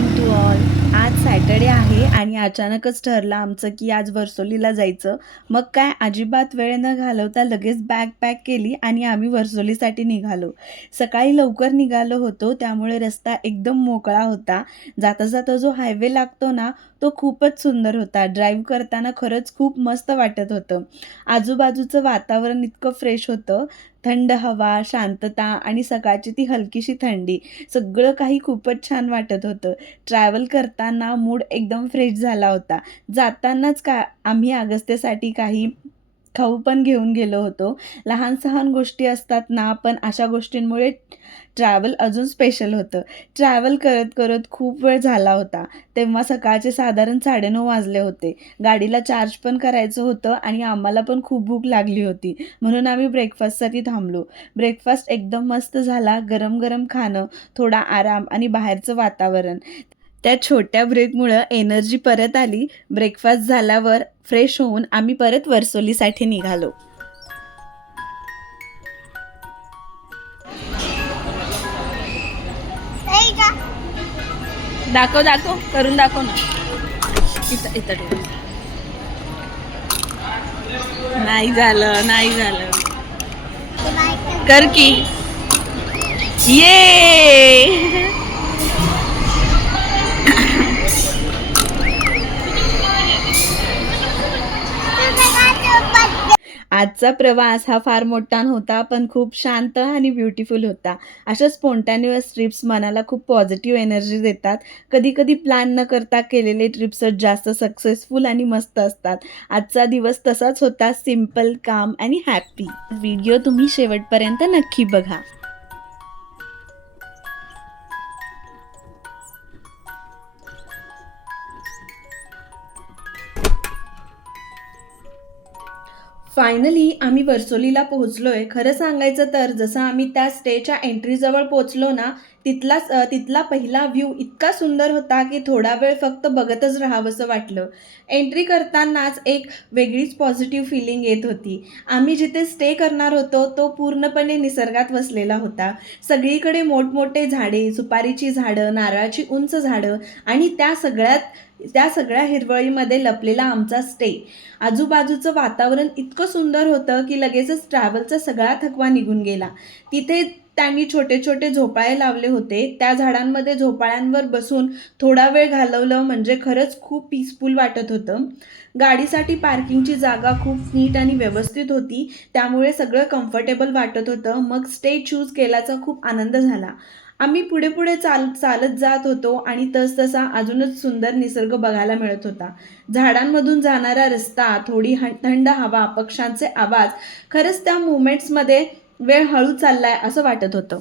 Morning to all आज Saturday आहे आणि अचानकच ठरलं आमचं की आज वर्सोलीला जायचं. मग काय अजिबात वेळ न घालवता लगेच बॅग पॅक केली आणि आम्ही वर्सोलीसाठी निघालो. सकाळी लवकर निघालो होतो त्यामुळे रस्ता एकदम मोकळा होता. जाता जाता जो हायवे लागतो ना तो खूपच सुंदर होता. ड्राईव्ह करताना खरंच खूप मस्त वाटत होतं. आजूबाजूचं वातावरण इतकं फ्रेश होतं. थंड हवा शांतता आणि सकाळची ती हलकीशी थंडी सगळं काही खूपच छान वाटत होतं. ट्रॅव्हल करताना मूड एकदम फ्रेश झाला होता. जातानाच का आम्ही अगस्त्यासाठी काही खाऊ पण घेऊन गेलो होतो. लहान सहान गोष्टी असतात ना पण अशा गोष्टींमुळे ट्रॅव्हल अजून स्पेशल होतं. ट्रॅव्हल करत करत खूप वेळ झाला होता. तेव्हा सकाळचे साधारण साडेनऊ वाजले होते. गाडीला चार्ज पण करायचं होतं आणि आम्हाला पण खूप भूक लागली होती. म्हणून आम्ही ब्रेकफास्टसाठी थांबलो. ब्रेकफास्ट एकदम मस्त झाला गरम गरम खाणं थोडा आराम आणि बाहेरचं वातावरण. त्या छोट्या ब्रेकमुळं एनर्जी परत आली. ब्रेकफास्ट झाल्यावर फ्रेश होऊन आम्ही परत वर्सोलीसाठी निघालो. दाखव दाखव. करून दाखव ना. इथं इथं नाही झालं नाही झालं. कर की. ये! आजचा प्रवास हा फार मोठा नव्हता पण खूप शांत आणि ब्युटिफुल होता. अशा स्पॉन्टॅन्युअस ट्रिप्स मनाला खूप पॉझिटिव्ह एनर्जी देतात. कधी कधी प्लॅन न करता केलेले ट्रिप्सच जास्त सक्सेसफुल आणि मस्त असतात. आजचा दिवस तसाच होता सिंपल काम आणि हॅपी व्हिडिओ तुम्ही शेवटपर्यंत नक्की बघा. फायनली आम्ही वर्सोलीला पोहोचलोय. खरं सांगायचं तर जसं आम्ही त्या स्टेच्या एंट्रीजवळ पोहोचलो ना तिथलाच तिथला पहिला व्ह्यू इतका सुंदर होता की थोडा वेळ फक्त बघतच राहावंसं वाटलं. एंट्री करतानाच एक वेगळीच पॉझिटिव्ह फिलिंग येत होती. आम्ही जिथे स्टे करणार होतो तो पूर्णपणे निसर्गात वसलेला होता. सगळीकडे मोठमोठे झाडे सुपारीची झाडं नारळाची उंच झाडं आणि त्या सगळ्यात त्या सगळ्या हिरवळीमध्ये लपलेला आमचा स्टे आजूबाजूचं वातावरण इतकं सुंदर होतं की लगेचच ट्रॅव्हलचा सगळा थकवा निघून गेला. तिथे त्यांनी छोटे छोटे झोपाळे लावले होते. त्या झाडांमध्ये झोपाळ्यांवर बसून थोडा वेळ घालवलं म्हणजे खरंच खूप पीसफुल वाटत होतं. गाडीसाठी पार्किंगची जागा खूप नीट आणि व्यवस्थित होती. त्यामुळे सगळं कम्फर्टेबल वाटत होतं. मग स्टे चूज केल्याचा खूप आनंद झाला. आम्ही पुढे पुढे चाल चालत जात होतो आणि तसतसा अजूनच सुंदर निसर्ग बघायला मिळत होता. झाडांमधून जाणारा रस्ता थोडी थंड हवा पक्ष्यांचे आवाज खरंच त्या मुवमेंट्समध्ये वेळ हळू चाललाय असं वाटत होतं.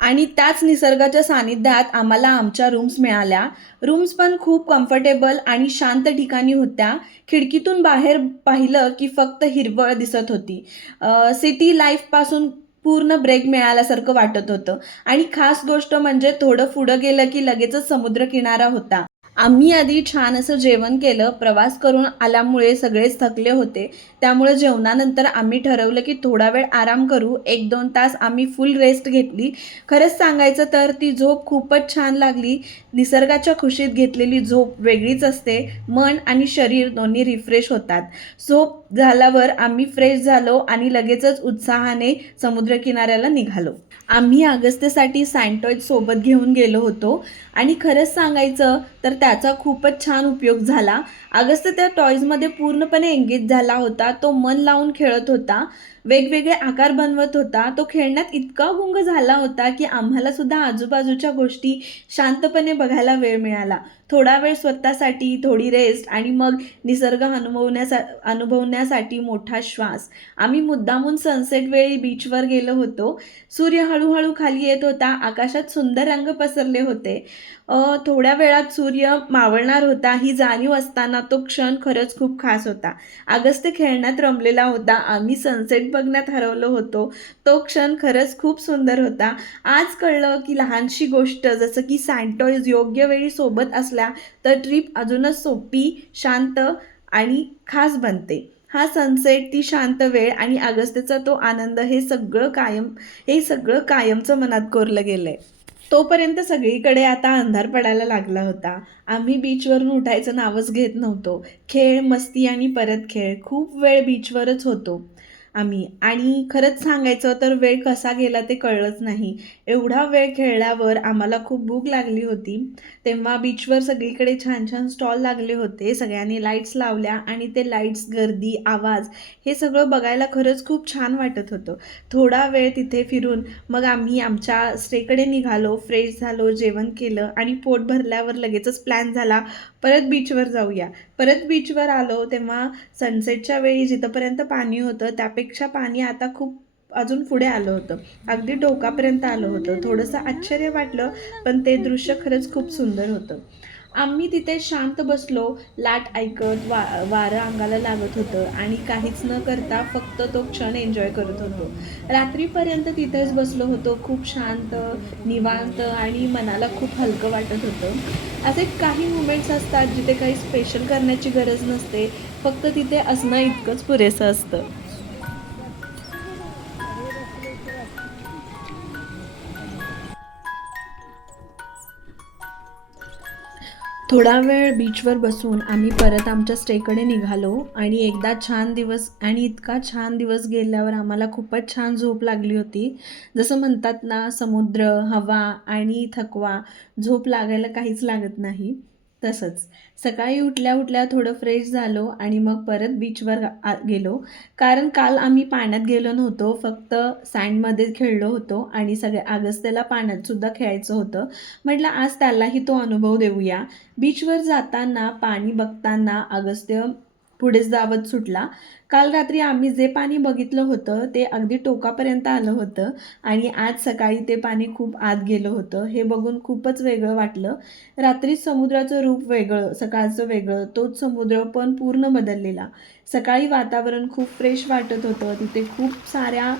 आणि त्याच निसर्गाच्या सानिध्यात आम्हाला आमच्या रूम्स मिळाल्या. रूम्स पण खूप कम्फर्टेबल आणि शांत ठिकाणी होत्या. खिडकीतून बाहेर पाहिलं की फक्त हिरवळ दिसत होती. सिटी लाईफपासून पूर्ण ब्रेक मिळाल्यासारखं वाटत होतं. आणि खास गोष्ट म्हणजे थोडं पुढं गेलं की लगेचच समुद्रकिनारा होता. आम्ही आधी छान असं जेवण केलं प्रवास करून आल्यामुळे सगळेच थकले होते. त्यामुळे जेवणानंतर आम्ही ठरवलं की थोडा वेळ आराम करू. एक दोन तास आम्ही फुल रेस्ट घेतली. खरंच सांगायचं तर ती झोप खूपच छान लागली. निसर्गाच्या खुशीत घेतलेली झोप वेगळीच असते. मन आणि शरीर दोन्ही रिफ्रेश होतात. झोप झाल्यावर आम्ही फ्रेश झालो आणि लगेचच उत्साहाने समुद्रकिनाऱ्याला निघालो. आम्ही अगस्त्यसाठी सँटॉईज सोबत घेऊन गेलो होतो. आणि खरंच सांगायचं तर त्या त्याचा खूपच छान उपयोग झाला. अगस्त त्या टॉईजमध्ये पूर्णपणे एंगेज झाला होता. तो मन लावून खेळत होता. वेगवेगळे आकार बनवत होता. तो खेळण्यात इतका गुंग झाला होता की आम्हाला सुद्धा आजूबाजूच्या गोष्टी शांतपणे बघायला वेळ मिळाला. थोडा वेळ स्वतःसाठी थोडी रेस्ट आणि मग निसर्ग अनुभवण्यासा अनुभवण्यासाठी मोठा श्वास. आम्ही मुद्दामून सनसेट वेळी बीचवर गेलो होतो. सूर्य हळूहळू खाली येत होता. आकाशात सुंदर रंग पसरले होते. थोड्या वेळात सूर्य मावळणार होता. ही जाणीव असताना तो क्षण खरंच खूप खास होता. अगस्त खेळण्यात रमलेला होता. आम्ही सनसेट बघण्यात हरवलो होतो. तो क्षण खरंच खूप सुंदर होता. आज कळलं की लहानशी गोष्ट जसं की सँटॉईज योग्य वेळी सोबत असल्या तर ट्रिप अजूनच सोपी शांत आणि खास बनते. हा सनसेट ती शांत वेळ आणि अगस्तेचा तो आनंद हे सगळं कायम हे सगळं कायमचं मनात कोरलं गेलं आहे तोपर्यंत सगळीकडे आता अंधार पडायला लागला होता. आम्ही बीचवरून उठायचं नावच घेत नव्हतो. खेळ मस्ती आणि परत खेळ. खूप वेळ बीचवरच होतो. आम्ही. आणि खरंच सांगायचं तर वेळ कसा गेला ते कळलंच नाही. एवढा वेळ खेळल्यावर आम्हाला खूप भूक लागली होती. तेव्हा बीचवर सगळीकडे छान छान स्टॉल लागले होते. सगळ्यांनी लाईट्स लावल्या आणि ते लाईट्स गर्दी आवाज हे सगळं बघायला खरंच खूप छान वाटत होतं. थोडा वेळ तिथे फिरून मग आम्ही आमच्या स्टेकडे निघालो फ्रेश झालो जेवण केलं आणि पोट भरल्यावर लगेचच प्लॅन झाला परत बीचवर जाऊया. परत बीचवर आलो तेव्हा सनसेटच्या वेळी जिथंपर्यंत पाणी होतं त्यापेक्षा पाणी आता खूप अजून पुढे आलं होतं. अगदी डोकापर्यंत आलं होतं. थोडंसं आश्चर्य वाटलं पण ते दृश्य खरंच खूप सुंदर होतं. आम्ही तिथे शांत बसलो लाट ऐकत वा वारं अंगाला लागत होतं आणि काहीच न करता फक्त तो क्षण एन्जॉय करत होतो. रात्रीपर्यंत तिथेच बसलो होतो खूप शांत निवांत आणि मनाला खूप हलकं वाटत होतं. असे काही मुमेंट्स असतात जिथे काही स्पेशल करण्याची गरज नसते फक्त तिथे असणं इतकंच पुरेसं असतं. थोडा वेळ बीचवर बसून आम्ही परत आमच्या स्टेकडे निघालो आणि एकदा छान दिवस आणि इतका छान दिवस गेल्यावर आम्हाला खूपच छान झोप लागली होती. जसं म्हणतात ना समुद्र हवा आणि थकवा झोप लागायला काहीच लागत नाही. तसंच. सकाळी उठल्या उठल्या थोडं फ्रेश झालो आणि मग परत बीचवर आ गेलो. कारण काल आम्ही पाण्यात गेलो नव्हतो फक्त सँडमध्ये खेळलो होतो आणि सगळ्या आगस्त्याला पाण्यातसुद्धा खेळायचं होतं. म्हटलं आज त्यालाही तो अनुभव देऊया. बीचवर जाताना पाणी बघताना अगस्त्य पुढेच दावत सुटला. काल रात्री आम्ही जे पाणी बघितलं होतं ते अगदी टोकापर्यंत आलं होतं आणि आज सकाळी ते पाणी खूप आत गेलं होतं. हे बघून खूपच वेगळं वाटलं. रात्री समुद्राचं रूप वेगळं सकाळचं वेगळं तोच समुद्र पण पूर्ण बदललेला. सकाळी वातावरण खूप फ्रेश वाटत होतं. तिथे खूप साऱ्या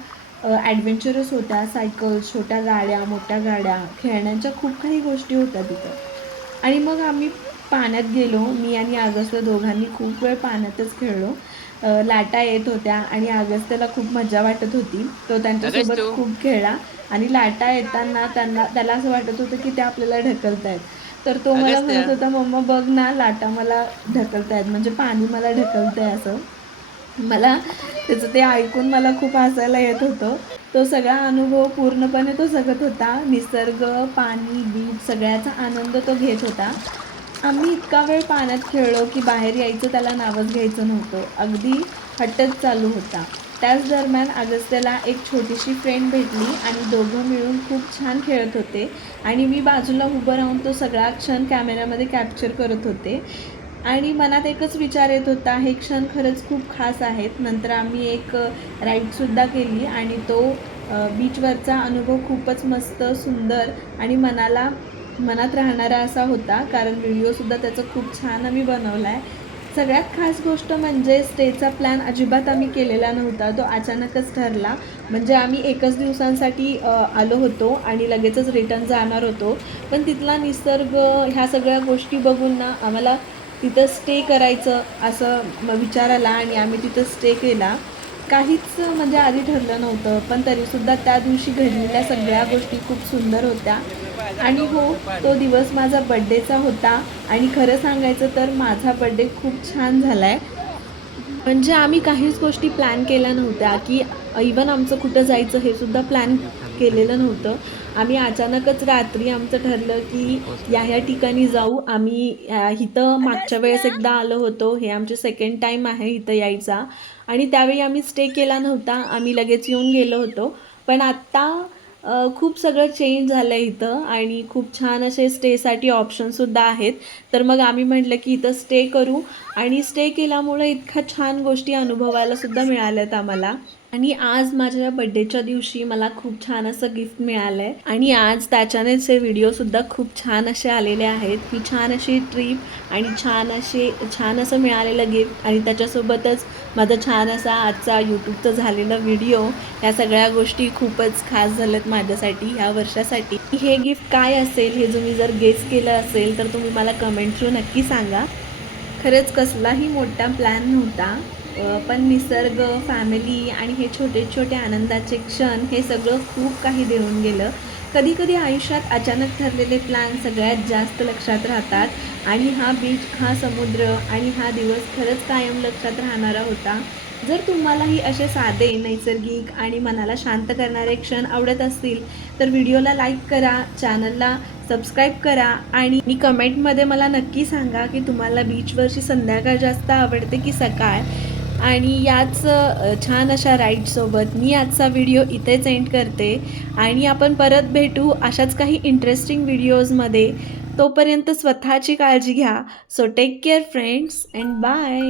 ॲडव्हेंचरस होत्या. सायकल छोट्या गाड्या मोठ्या गाड्या खेळण्याच्या खूप काही गोष्टी होत्या तिथं. आणि मग आम्ही पाण्यात गेलो. मी आणि आगस्त दोघांनी खूप वेळ पाण्यातच खेळलो. लाटा येत होत्या आणि आगस्त्याला खूप मजा वाटत होती. तो त्यांच्यासोबत. खूप खेळला आणि लाटा येताना त्यांना त्याला असं वाटत होतं की ते आपल्याला ढकलतायत तर तो मला. म्हणत होता मम्मा बघ ना लाटा मला ढकलतायत म्हणजे पाणी मला ढकलतंय असं. मला त्याचं ते ऐकून मला खूप हसायला येत होतं. तो सगळा अनुभव पूर्णपणे तो जगत होता. निसर्ग पाणी बीच सगळ्याचा आनंद तो घेत होता. आम्ही इतका वेळ पाण्यात खेळलो की बाहेर यायचं त्याला नावच घ्यायचं नव्हतं. अगदी हट्टच चालू होता. त्याच दरम्यान अगस्त्याला एक छोटीशी फ्रेंड भेटली आणि दोघं मिळून खूप छान खेळत होते. आणि मी बाजूला उभं राहून तो सगळा क्षण कॅमेऱ्यामध्ये कॅप्चर करत होते. आणि मनात एकच विचार येत होता हे क्षण खरंच खूप खास आहेत. नंतर आम्ही एक राईडसुद्धा केली आणि तो बीचवरचा अनुभव खूपच मस्त सुंदर आणि मनाला मनात राहणारा असा होता कारण व्हिडिओसुद्धा त्याचा खूप छान आम्ही बनवला आहे सगळ्यात खास गोष्ट म्हणजे स्टेचा प्लॅन अजिबात आम्ही केलेला नव्हता. तो अचानकच ठरला. म्हणजे आम्ही एकच दिवसांसाठी आलो होतो आणि लगेचच रिटर्न जाणार होतो. पण तिथला निसर्ग ह्या सगळ्या गोष्टी बघून ना आम्हाला तिथं स्टे करायचं असं विचार आला आणि आम्ही तिथं स्टे केला. काहीच म्हणजे आधी ठरलं नव्हतं पण तरीसुद्धा त्या दिवशी घडलेल्या सगळ्या गोष्टी खूप सुंदर होत्या. आणि हो तो दिवस माझा बड्डेचा होता. आणि खरं सांगायचं तर माझा बड्डे खूप छान झाला आहे म्हणजे आम्ही काहीच गोष्टी प्लॅन केल्या नव्हत्या की इवन आमचं कुठं जायचं हे सुद्धा प्लॅन केलेलं नव्हतं. आम्ही अचानकच रात्री आमचं ठरलं की या ह्या ठिकाणी जाऊ. आम्ही इथं मागच्या वेळेस एकदा आलो होतो. हे आमचे सेकंड टाईम आहे इथं यायचा. आणि त्यावेळी आम्ही स्टे केला नव्हता. आम्ही लगेच येऊन गेलो होतो. पण आत्ता खूप सगळं चेंज झालं आहे इथं आणि खूप छान असे स्टेसाठी ऑप्शनसुद्धा आहेत. तर मग आम्ही म्हटलं की इथं स्टे करू. आणि स्टे केल्यामुळे इतक्या छान गोष्टी अनुभवायला सुद्धा मिळाल्यात आम्हाला. आणि आज माझ्या बड्डेच्या दिवशी मला खूप छान असं गिफ्ट मिळालं आहे आणि आज त्याच्यानेच हे व्हिडिओसुद्धा खूप छान असे आलेले आहेत. ही छान अशी ट्रीप आणि छान असे छान असं मिळालेलं गिफ्ट आणि त्याच्यासोबतच माझा छान असा आजचा यूट्यूबचा झालेला व्हिडिओ या सगळ्या गोष्टी खूपच खास झाल्यात माझ्यासाठी ह्या वर्षासाठी. हे गिफ्ट काय असेल हे तुम्ही जर गेस केलं असेल तर तुम्ही मला कमेंट थ्रू नक्की सांगा. खरंच कसलाही मोठा प्लॅन नव्हता. पण निसर्ग फॅमिली आणि हे छोटे छोटे आनंदाचे क्षण हे सगळं खूप काही देऊन गेलं. कधी कधी आयुष्यात अचानक ठरलेले प्लॅन सगळ्यात जास्त लक्षात राहतात. आणि हा बीच हा समुद्र आणि हा दिवस खरंच कायम लक्षात राहणारा होता. जर तुम्हालाही असे साधे नैसर्गिक आणि मनाला शांत करणारे क्षण आवडत असतील तर व्हिडिओला लाईक करा चॅनलला सबस्क्राईब करा आणि मी कमेंटमध्ये मला नक्की सांगा की तुम्हाला बीचवरची संध्याकाळ जास्त आवडते की सकाळ? आणि याच छान अशा राईडसोबत मी आजचा व्हिडिओ इथेच एंड करते. आणि आपण परत भेटू अशाच काही इंटरेस्टिंग व्हिडिओजमध्ये तोपर्यंत स्वतःची काळजी घ्या. So take care friends and bye